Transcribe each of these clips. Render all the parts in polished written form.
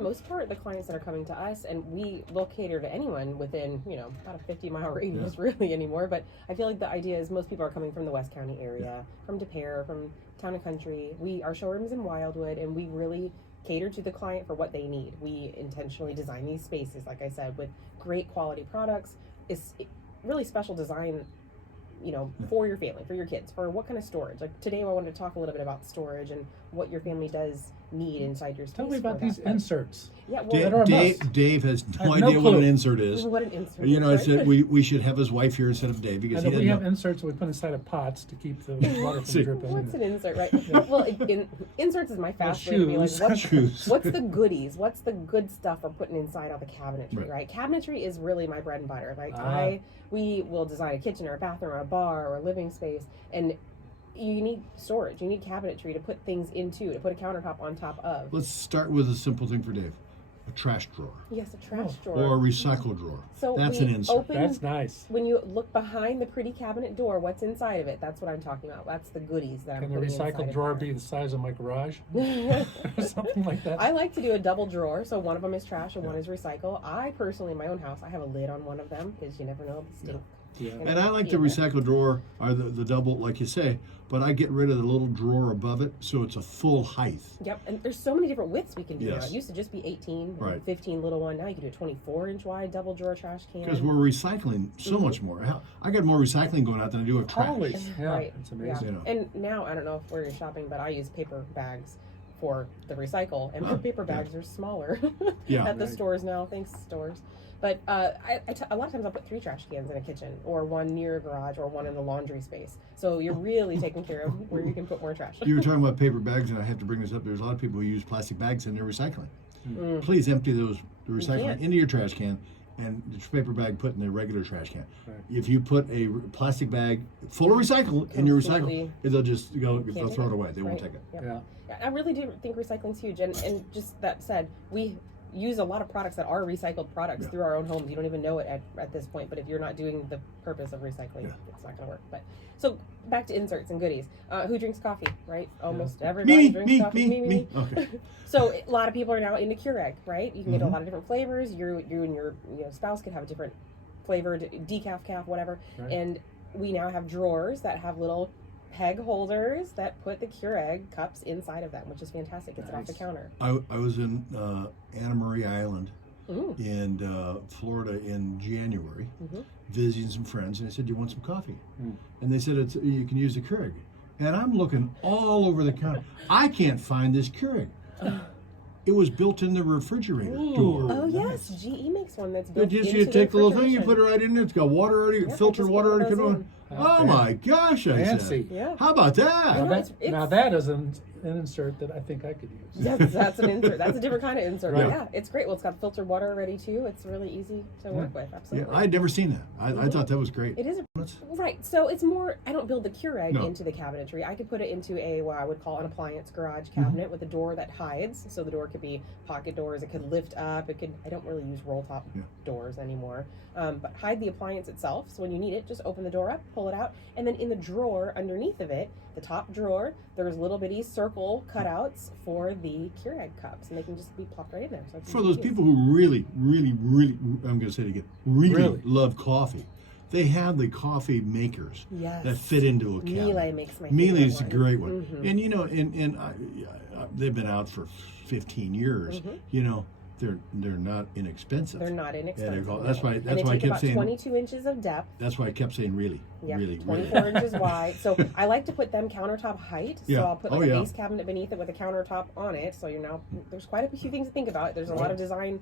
most part, the clients that are coming to us, and will cater to anyone within, about a 50-mile radius really anymore, but I feel like the idea is most people are coming from the West County area, from Des Peres, from Town and Country. Our showroom is in Wildwood, and we really cater to the client for what they need. We intentionally design these spaces, like I said, with great quality products. It's really special design, for your family, for your kids, for what kind of storage. Like today I wanted to talk a little bit about storage and what your family does need inside your space. Tell me about these inserts. Yeah, well, Dave has no idea what an insert is. What an insert I is, said we should have his wife here instead of Dave because we have inserts that we put inside of pots to keep the water from dripping. What's an insert, right? Well, inserts is my fast way to be like, what's the goodies? What's the good stuff we're putting inside all the cabinetry, right? Cabinetry is really my bread and butter. Like we will design a kitchen or a bathroom or a bar or a living space, and you need storage. You need cabinetry to put things into, to put a countertop on top of. Let's start with a simple thing for Dave. A trash drawer. Yes, a trash drawer. Or a recycle drawer. So that's an insert. That's nice. When you look behind the pretty cabinet door, what's inside of it? That's what I'm talking about. That's the goodies that I'm putting inside. Can the recycle drawer be the size of my garage? Or something like that? I like to do a double drawer, so one of them is trash and one is recycle. I personally, in my own house, I have a lid on one of them because you never know the stink. Yeah. And I like the recycle drawer, or the double, like you say, but I get rid of the little drawer above it, so it's a full height. Yep, and there's so many different widths we can do now. Yes. It used to just be 18, right. 15 little one. Now you can do a 24-inch wide double drawer trash can. Because we're recycling so much more. I got more recycling going out than I do of trash. Holy, yeah, right. It's amazing. Yeah. And now, I don't know if where you're shopping, but I use paper bags for the recycle, and my paper bags are smaller at the stores now. Thanks, stores. But a lot of times I'll put 3 trash cans in a kitchen, or one near a garage, or one in the laundry space. So you're really taking care of where you can put more trash. You were talking about paper bags, and I have to bring this up. There's a lot of people who use plastic bags in their recycling. Please empty the recycling into your trash can, and the paper bag put in the regular trash can. Right. If you put a plastic bag full of recycle in your recycle, they'll just throw it away. They won't take it. Yep. Yeah. I really do think recycling's huge. And just that said, we use a lot of products that are recycled products through our own homes. You don't even know it at this point, but if you're not doing the purpose of recycling, it's not going to work. But so back to inserts and goodies. Who drinks coffee, right? Almost everybody drinks coffee. Me. Okay. So a lot of people are now into Keurig, right? You can get a lot of different flavors. You and your spouse could have a different flavored decaf, whatever. Right. And we now have drawers that have little peg holders that put the Keurig cups inside of them, which is fantastic. Gets it off the counter. I was in Anna Marie Island in Florida in January, visiting some friends, and I said, "Do you want some coffee?" And they said, "You can use the Keurig." And I'm looking all over the counter. I can't find this Keurig. It was built in the refrigerator door. Oh yes, GE makes one that's built into you take the little thing, you put it right in there. It's got water already, filtered water already coming on. Oh my gosh! I Fancy. said, yeah. How about that? Now that is an insert that I think I could use. That's an insert. That's a different kind of insert. Right. Yeah, it's great. Well, it's got filtered water already too. It's really easy to work with. Absolutely. Yeah, I'd never seen that. I thought that was great. It is right. So it's more. I don't build the Keurig into the cabinetry. I could put it into what I would call an appliance garage cabinet with a door that hides. So the door could be pocket doors. It could lift up. It could. I don't really use roll top doors anymore. But hide the appliance itself. So when you need it, just open the door up, pull it out, and then in the drawer underneath of it, the top drawer, there's little bitty circle cutouts for the Keurig cups, and they can just be plopped right in there. So for those people who really, I'm going to say it again, really love coffee, they have the coffee makers that fit into a cabinet. Miele makes my Miele is a great one. And and they've been out for 15 years. They're not inexpensive. They're not inexpensive. That's why I kept saying 22 inches of depth. That's why I kept saying really. 24 inches wide. So I like to put them countertop height. So I'll put a base cabinet beneath it with a countertop on it. So there's quite a few things to think about. There's a lot of design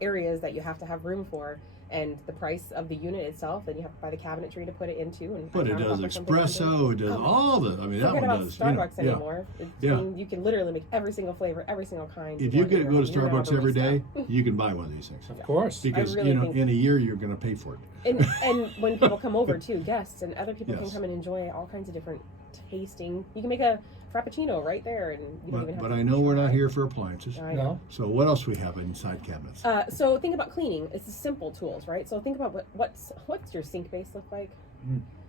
areas that you have to have room for, and the price of the unit itself, then you have to buy the cabinetry to put it into. But it does espresso, it does all the, that one does. Starbucks anymore. You can literally make every single flavor, every single kind. If you could go to Starbucks every day, you can buy one of these things. Of course. Because, in a year, you're going to pay for it. And when people come over, too, guests and other people can come and enjoy all kinds of different tasting. You can make a Frappuccino right there, and you don't even have to. But I know we're not here for appliances. No. So what else we have inside cabinets? So think about cleaning. It's the simple tools, right? So think about what's your sink base look like?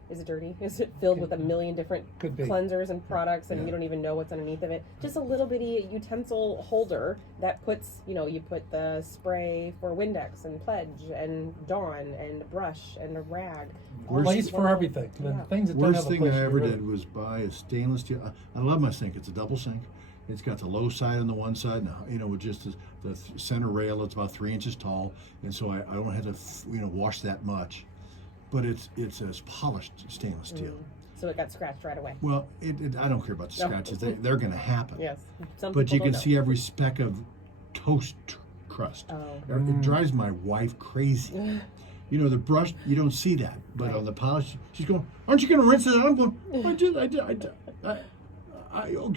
Is it dirty? Is it filled with a million different Could be. cleansers and products, and Yeah. you don't even know what's underneath of it? Just a little bitty utensil holder that puts, you put the spray for Windex and Pledge and Dawn and a brush and a rag. A place for everything. The Yeah. things that don't Worst have a thing place I to ever be. did was buy a stainless steel. I love my sink. It's a double sink. It's got the low side on the one side, and with just the center rail. It's about 3 inches tall, and so I don't have to wash that much. But it's as polished stainless steel. So it got scratched right away. Well, I don't care about the No. scratches. They're going to happen. Yes. Some But people you can don't see every speck of toast crust. Oh. It drives my wife crazy. The brush, you don't see that, but Right. on the polish, she's going, "Aren't you going to rinse it out?" I'm going, oh,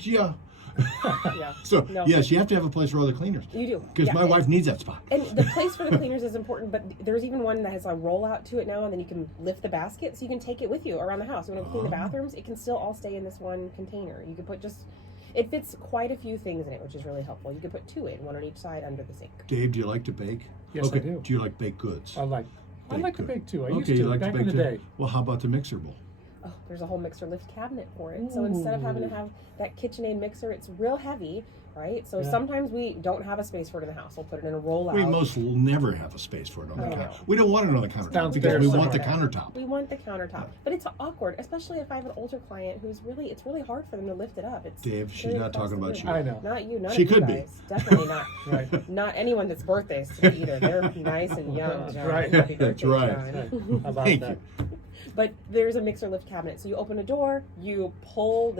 yeah. Yeah. So No. yes, you have to have a place for all the cleaners You do. because Yeah, my and- wife needs that spot. And the place for the cleaners is important, but there's even one that has a rollout to it now, and then you can lift the basket so you can take it with you around the house. You want to clean the bathrooms, it can still all stay in this one container. You can put it fits quite a few things in it, which is really helpful. You could put 2 in, one on each side under the sink. Dave, do you like to bake? Yes, okay. I do. Do you like baked goods? I like to good. bake too. I used Okay, to you like back to bake in the too? day. Well, how about the mixer bowl? Oh, there's a whole mixer lift cabinet for it. So instead of having to have that KitchenAid mixer, it's real heavy, right? So Yeah. sometimes we don't have a space for it in the house. We'll put it in a rollout. We most will never have a space for it on the I counter. know. We don't want it on the countertop because downstairs we want the somewhere. countertop. We want the countertop, but it's awkward, especially if I have an older client who's it's really hard for them to lift it up. It's Dave, she's really not talking across the about room. you. I know. Not you, none She of you could be. guys. Definitely not. Right. Not anyone that's birthdays today either. They're nice and young. That's John. right. Happy That's birthday, right. John. How about Thank that? But there's a mixer lift cabinet. So you open a door, you pull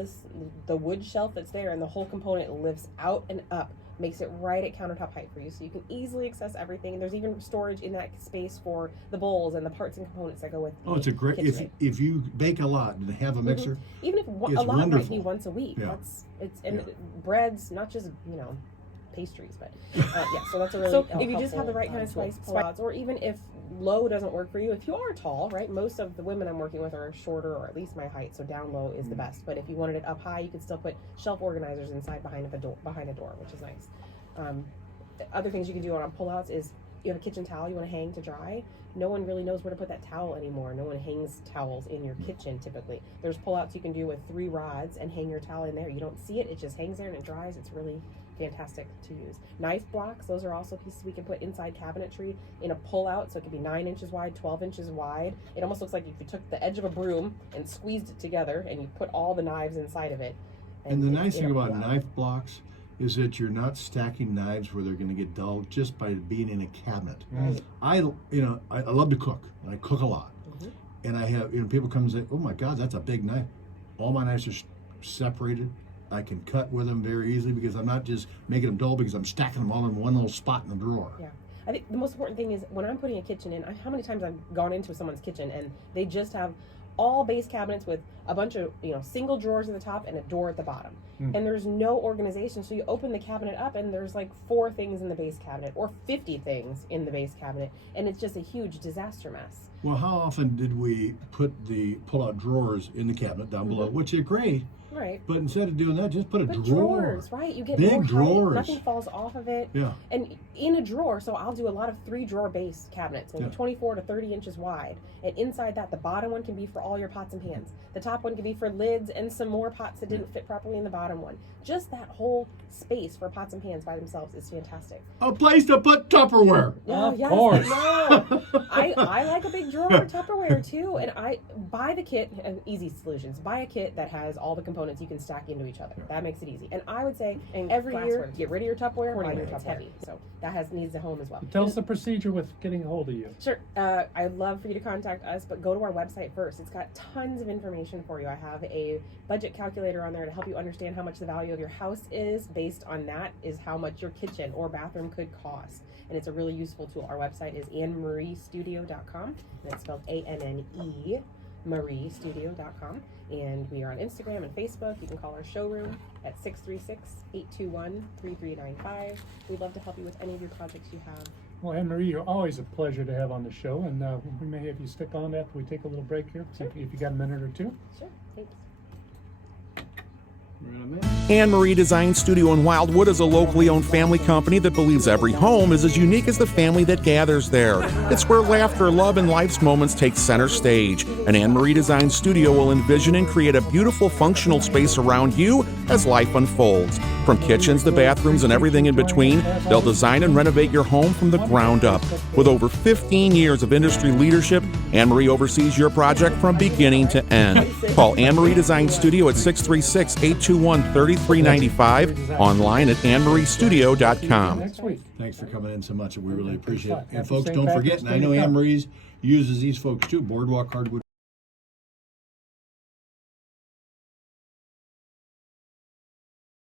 the wood shelf that's there, and the whole component lifts out and up. Makes it right at countertop height for you, so you can easily access everything. There's even storage in that space for the bowls and the parts and components that go with. Oh, it's a great. If you bake a lot and have a mixer, Even if It's a lot might be wonderful. once a week. Yeah. It's and Yeah. breads, not just pastries, but yeah. So that's a really. So if you just have the right kind of helpful spice pullouts, or even if low doesn't work for you, if you are tall, right? Most of the women I'm working with are shorter, or at least my height, so down low is the best. But if you wanted it up high, you could still put shelf organizers inside behind a door, which is nice. Other things you can do on pullouts is you have a kitchen towel you want to hang to dry. No one really knows where to put that towel anymore. No one hangs towels in your kitchen typically. There's pullouts you can do with 3 rods and hang your towel in there. You don't see it, it just hangs there and it dries. It's really fantastic to use. Knife blocks, those are also pieces we can put inside cabinetry in a pullout, so it could be 9 inches wide, 12 inches wide. It almost looks like if you took the edge of a broom and squeezed it together and you put all the knives inside of it. and the it's nice in thing a about pullout. knife blocks is that you're not stacking knives where they're going to get dull just by being in a cabinet. Right. I love to cook. And I cook a lot, Mhm. and I have people come and say, "Oh my God, that's a big knife." All my knives are separated. I can cut with them very easily because I'm not just making them dull because I'm stacking them all in one little spot in the drawer. Yeah. I think the most important thing is when I'm putting a kitchen in, how many times I've gone into someone's kitchen and they just have all base cabinets with a bunch of single drawers at the top and a door at the bottom, and there's no organization. So you open the cabinet up and there's like 4 things in the base cabinet or 50 things in the base cabinet, and it's just a huge disaster mess. Well, how often did we put the pull-out drawers in the cabinet down below, which are great, Right. but instead of doing that, just put a But drawer. drawers, right? You get Big more height, drawers. nothing falls off of it. Yeah. And in a drawer, so I'll do a lot of 3-drawer base cabinets, maybe Yeah. 24 to 30 inches wide. And inside that, the bottom one can be for all your pots and pans. The top one can be for lids and some more pots that didn't fit properly in the bottom one. Just that whole space for pots and pans by themselves is fantastic. A place to put Tupperware. Of yes, course. No. I like a big drawer for Tupperware too, and I buy the kit. Easy solutions. Buy a kit that has all the components you can stack into each other. That makes it easy. And I would say, every year, get rid of your Tupperware. Buy your Tupperware. It's heavy, so that needs a home as well. Tell us the procedure with getting a hold of you. Sure. I'd love for you to contact us, but go to our website first. It's got tons of information for you. I have a budget calculator on there to help you understand how much the value of your house is. Based on that is how much your kitchen or bathroom could cost. And it's a really useful tool. Our website is AnneMarieStudio.com, and it's spelled ANNE, MarieStudio.com. And we are on Instagram and Facebook. You can call our showroom at 636-821-3395. We'd love to help you with any of your projects you have. Well, Anne-Marie, you're always a pleasure to have on the show, and we may have you stick on after we take a little break here, Sure. if you got a minute or two. Sure, thanks. Anne Marie Design Studio in Wildwood is a locally owned family company that believes every home is as unique as the family that gathers there. It's where laughter, love, and life's moments take center stage. And Anne Marie Design Studio will envision and create a beautiful, functional space around you as life unfolds. From kitchens to bathrooms and everything in between, they'll design and renovate your home from the ground up. With over 15 years of industry leadership, Anne Marie oversees your project from beginning to end. Call Anne Marie Design Studio at 636-821-3395, online at annemariestudio.com. Next week. Thanks for coming in so much. We really appreciate it. And Happy folks, St. don't Patrick's forget, and I Day know to Anne come. Marie's uses these folks too, Boardwalk Hardwood